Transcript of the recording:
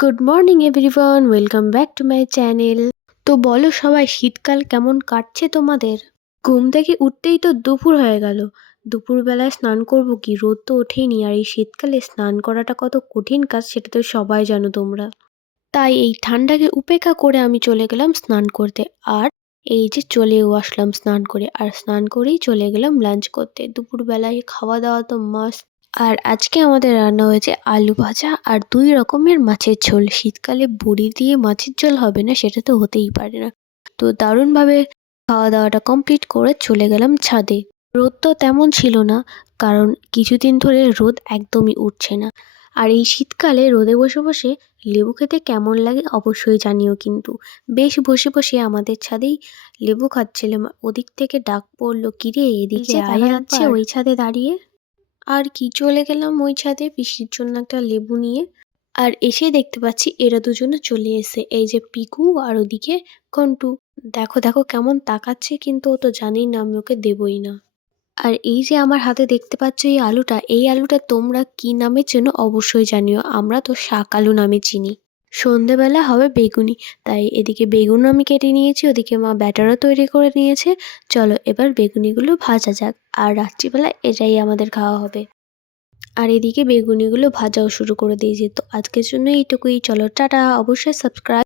Good morning everyone, welcome back to my channel. তো বলো সবাই, শীতকাল কেমন কাটছে তোমাদের? ঘুম থেকে উঠতেই তো দুপুর হয়ে গেল। দুপুরবেলায় স্নান করব কি, রোদ তো ওঠেইনি, আর এই শীতকালে স্নান করাটা কত কঠিন কাজ সেটা তো সবাই জানো তোমরা। তাই এই ঠান্ডাকে উপেক্ষা করে আমি চলে গেলাম স্নান করতে। আর এই যে চলেও আসলাম স্নান করে, আর স্নান করেই চলে গেলাম লাঞ্চ করতে। দুপুরবেলায় খাওয়া দাওয়া তো মাস্ট। আর আজকে আমাদের রান্না হয়েছে আলু ভাজা আর ২ রকমের মাছের ঝোল। শীতকালে বড়ি দিয়ে মাছের ঝোল হবে না, সেটা তো হতেই পারে না। তো দারুণভাবে খাওয়া দাওয়াটা কমপ্লিট করে চলে গেলাম ছাদে। রোদ তো তেমন ছিল না, কারণ কিছুদিন ধরে রোদ একদমই উঠছে না। আর এই শীতকালে রোদে বসে বসে লেবু খেতে কেমন লাগে অবশ্যই জানিও কিন্তু। বেশ বসে বসে আমাদের ছাদেই লেবু খাচ্ছিলাম। ওদিক থেকে ডাক পড়লো, কিরে এদিকে আয় একবার। ওই ছাদে দাঁড়িয়ে আর কি চলে গেলাম ওই ছাদে পিসির জন্য একটা লেবু নিয়ে। আর এসে দেখতে পাচ্ছি এরা দুজনে চলে এসে, এই যে পিকু আর ওদিকে কন্টু। দেখো দেখো কেমন তাকাচ্ছে, কিন্তু ও তো জানেই না আমি ওকে দেবই না। আর এই যে আমার হাতে দেখতে পাচ্ছ এই আলুটা, এই আলুটা তোমরা কি নামে চেনো অবশ্যই জানিও। আমরা তো শাক আলু নামে চিনি। সন্ধেবেলা হবে বেগুনি, তাই এদিকে বেগুন আমি কেটে নিয়েছি, ওদিকে মা ব্যাটারও তৈরি করে নিয়েছে। চলো এবার বেগুনিগুলো ভাজা যাক, আর রাত্রিবেলা এটাই আমাদের খাওয়া হবে। আর এদিকে বেগুনিগুলো ভাজাও শুরু করে দিয়েছি। তো আজকের জন্য এইটুকুই, চলো টাটা। অবশ্যই সাবস্ক্রাইব